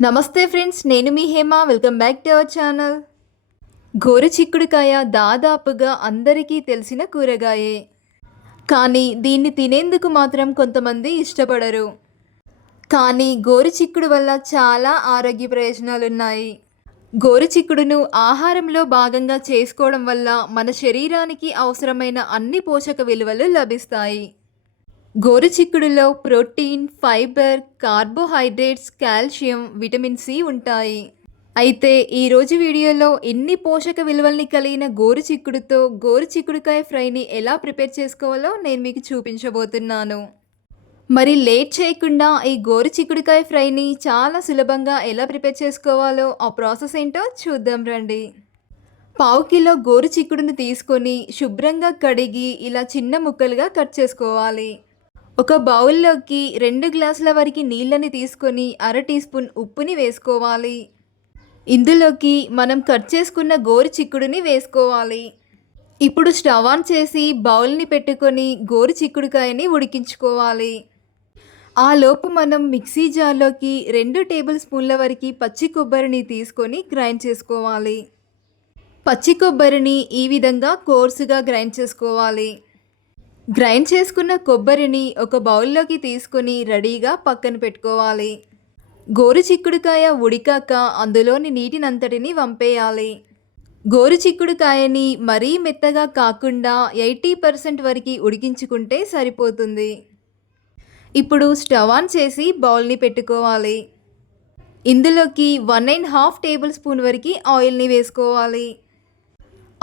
నమస్తే ఫ్రెండ్స్ నేను మీ Hema. Welcome back to our channel. గోరు చిక్కుడుకాయ దాదాపుగా అందరికీ తెలిసిన కూరగాయే. కానీ దీన్ని తినేందుకు మాత్రం కొంతమంది ఇష్టపడరు. కానీ గోరు చిక్కుడు వల్ల చాలా ఆరోగ్య ప్రయోజనాలు ఉన్నాయి గోరు చిక్కుడును ఆహారంలో భాగంగా చేసుకోవడం వల్ల మన శరీరానికి అవసరమైన అన్ని పోషక విలువలు లభిస్తాయి. గోరుచిక్కుడులో protein fibre carbohydrates calcium vitamin C ఉంటాయి. అయితే ఈరోజు వీడియోలో ఎన్ని పోషక విలువల్ని కలిగిన గోరుచిక్కుడుతో గోరుచిక్కుడుకాయ ఫ్రైని ఎలా ప్రిపేర్ చేసుకోవాలో నేను మీకు చూపించబోతున్నాను. మరి లేట్ చేయకుండా ఈ గోరుచిక్కుడుకాయ ఫ్రైని చాలా సులభంగా ఎలా ప్రిపేర్ చేసుకోవాలో ఆ ప్రాసెస్ ఏంటో చూద్దాం రండి. పావు కిలో గోరు చిక్కుడును తీసుకొని శుభ్రంగా కడిగి ఇలా చిన్న ముక్కలుగా కట్ చేసుకోవాలి. ఒక బౌల్లోకి రెండు గ్లాసుల వరకు నీళ్ళని తీసుకొని అర టీ స్పూన్ ఉప్పుని వేసుకోవాలి. ఇందులోకి మనం కట్ చేసుకున్న గోరు చిక్కుడుని వేసుకోవాలి. ఇప్పుడు స్టవ్ ఆన్ చేసి బౌల్ని పెట్టుకొని గోరు చిక్కుడుకాయని ఉడికించుకోవాలి. ఆ లోపు మనం మిక్సీ జార్లోకి రెండు టేబుల్ స్పూన్ల వరకు పచ్చి కొబ్బరిని తీసుకొని గ్రైండ్ చేసుకోవాలి. పచ్చి కొబ్బరిని ఈ విధంగా కోర్సుగా గ్రైండ్ చేసుకోవాలి. గ్రైండ్ చేసుకున్న కొబ్బరిని ఒక బౌల్లోకి తీసుకొని రెడీగా పక్కన పెట్టుకోవాలి. గోరు చిక్కుడుకాయ ఉడికాక అందులోని నీటినంతటిని వంపేయాలి. గోరు చిక్కుడుకాయని మరీ మెత్తగా కాకుండా ఎయిటీ పర్సెంట్ వరకు ఉడికించుకుంటే సరిపోతుంది. ఇప్పుడు స్టవ్ ఆన్ చేసి బౌల్ని పెట్టుకోవాలి. ఇందులోకి one and half tablespoon వరకు ఆయిల్ని వేసుకోవాలి.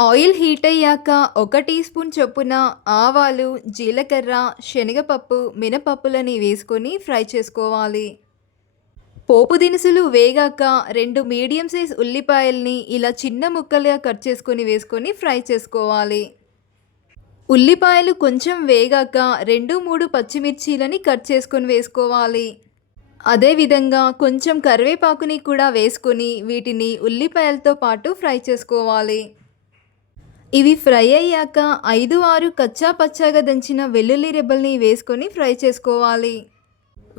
ఆయిల్ హీట్ అయ్యాక ఒక టీ స్పూన్ చొప్పున ఆవాలు జీలకర్ర శనగపప్పు మినపప్పులని వేసుకొని ఫ్రై చేసుకోవాలి. పోపు దినుసులు వేగాక రెండు మీడియం సైజ్ ఉల్లిపాయల్ని ఇలా చిన్న ముక్కలుగా కట్ చేసుకొని వేసుకొని ఫ్రై చేసుకోవాలి. ఉల్లిపాయలు కొంచెం వేగాక రెండు మూడు పచ్చిమిర్చీలని కట్ చేసుకొని వేసుకోవాలి. అదేవిధంగా కొంచెం కరివేపాకుని కూడా వేసుకొని వీటిని ఉల్లిపాయలతో పాటు ఫ్రై చేసుకోవాలి. ఇవి ఫ్రై అయ్యాక ఐదు ఆరు కచ్చా పచ్చాగా దంచిన వెల్లుల్లి రెబ్బల్ని వేసుకొని ఫ్రై చేసుకోవాలి.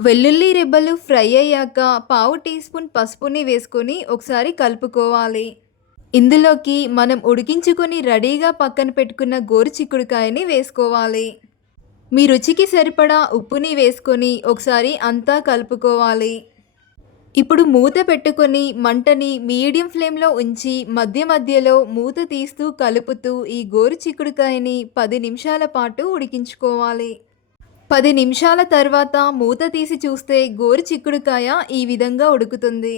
వెల్లుల్లి రెబ్బలు ఫ్రై అయ్యాక పావు టీ స్పూన్ పసుపుని వేసుకొని ఒకసారి కలుపుకోవాలి. ఇందులోకి మనం ఉడికించుకొని రెడీగా పక్కన పెట్టుకున్న గోరు చిక్కుడుకాయని వేసుకోవాలి. మీ రుచికి సరిపడా ఉప్పుని వేసుకొని ఒకసారి అంతా కలుపుకోవాలి. ఇప్పుడు మూత పెట్టుకొని మంటని మీడియం ఫ్లేమ్లో ఉంచి మధ్య మధ్యలో మూత తీస్తూ కలుపుతూ ఈ గోరు చిక్కుడుకాయని పది నిమిషాల పాటు ఉడికించుకోవాలి. పది నిమిషాల తర్వాత మూత తీసి చూస్తే గోరు చిక్కుడుకాయ ఈ విధంగా ఉడుకుతుంది.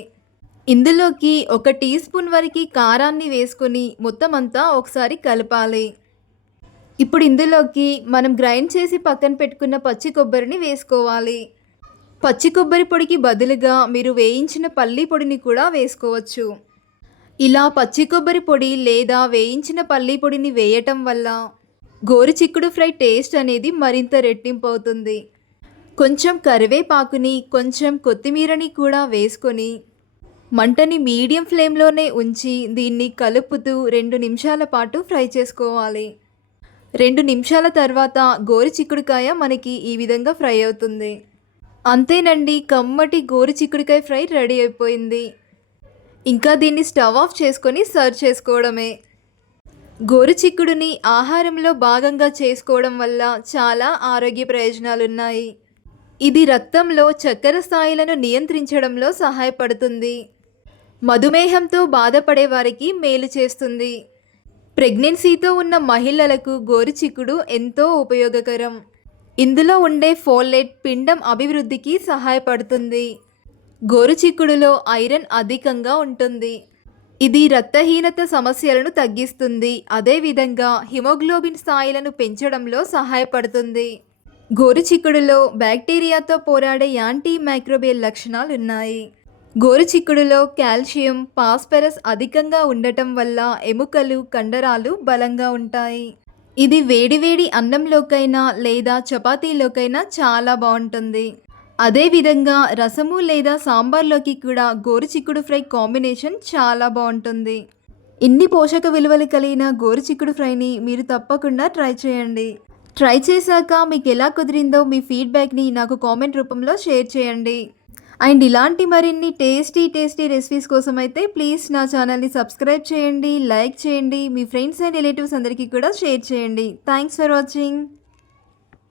ఇందులోకి ఒక టీ స్పూన్ వరకు కారాన్ని వేసుకొని మొత్తం అంతా ఒకసారి కలపాలి. ఇప్పుడు ఇందులోకి మనం గ్రైండ్ చేసి పక్కన పెట్టుకున్న పచ్చి కొబ్బరిని వేసుకోవాలి. పచ్చి కొబ్బరి పొడికి బదులుగా మీరు వేయించిన పల్లి పొడిని కూడా వేసుకోవచ్చు. ఇలా పచ్చి కొబ్బరి పొడి లేదా వేయించిన పల్లి పొడిని వేయటం వల్ల గోరు చిక్కుడు ఫ్రై టేస్ట్ అనేది మరింత రెట్టింపు అవుతుంది కొంచెం కరివేపాకుని కొంచెం కొత్తిమీరని కూడా వేసుకొని మంటని మీడియం ఫ్లేమ్లోనే ఉంచి దీన్ని కలుపుతూ రెండు నిమిషాల పాటు ఫ్రై చేసుకోవాలి. రెండు నిమిషాల తర్వాత గోరు చిక్కుడుకాయ మనకి ఈ విధంగా ఫ్రై అవుతుంది. అంతేనండి కమ్మటి గోరు చిక్కుడుకాయ ఫ్రై రెడీ అయిపోయింది. ఇంకా దీన్ని స్టవ్ ఆఫ్ చేసుకొని సర్వ్ చేసుకోవడమే. గోరు చిక్కుడుని ఆహారంలో భాగంగా చేసుకోవడం వల్ల చాలా ఆరోగ్య ప్రయోజనాలు ఉన్నాయి ఇది రక్తంలో చక్కెర స్థాయిలను నియంత్రించడంలో సహాయపడుతుంది. మధుమేహంతో బాధపడే వారికి మేలు చేస్తుంది. ప్రెగ్నెన్సీతో ఉన్న మహిళలకు గోరుచిక్కుడు ఎంతో ఉపయోగకరం. ఇందులో ఉండే ఫోల్లెట్ పిండం అభివృద్ధికి సహాయపడుతుంది. గోరుచిక్కుడులో ఐరన్ అధికంగా ఉంటుంది. ఇది రక్తహీనత సమస్యలను తగ్గిస్తుంది. అదేవిధంగా హిమోగ్లోబిన్ స్థాయిలను పెంచడంలో సహాయపడుతుంది. గోరుచిక్కుడులో బ్యాక్టీరియాతో పోరాడే యాంటీ మైక్రోబియల్ లక్షణాలు ఉన్నాయి గోరుచిక్కుడులో కాల్షియం పాస్పరస్ అధికంగా ఉండటం వల్ల ఎముకలు కండరాలు బలంగా ఉంటాయి. ఇది వేడివేడి అన్నంలోకైనా లేదా చపాతీలోకైనా చాలా బాగుంటుంది. అదేవిధంగా రసము లేదా సాంబార్లోకి కూడా గోరుచిక్కుడు ఫ్రై కాంబినేషన్ చాలా బాగుంటుంది. ఇన్ని పోషక విలువలు కలిగిన గోరుచిక్కుడు ఫ్రైని మీరు తప్పకుండా ట్రై చేయండి. ట్రై చేశాక మీకు ఎలా కుదిరిందో మీ ఫీడ్బ్యాక్ని నాకు కామెంట్ రూపంలో షేర్ చేయండి. అండ్ ఇలాంటి మరిన్ని టేస్టీ టేస్టీ రెసిపీస్ కోసం అయితే ప్లీజ్ నా ఛానల్ని సబ్స్క్రైబ్ చేయండి లైక్ చేయండి మీ ఫ్రెండ్స్ అండ్ రిలేటివ్స్ అందరికీ కూడా షేర్ చేయండి. Thanks for watching.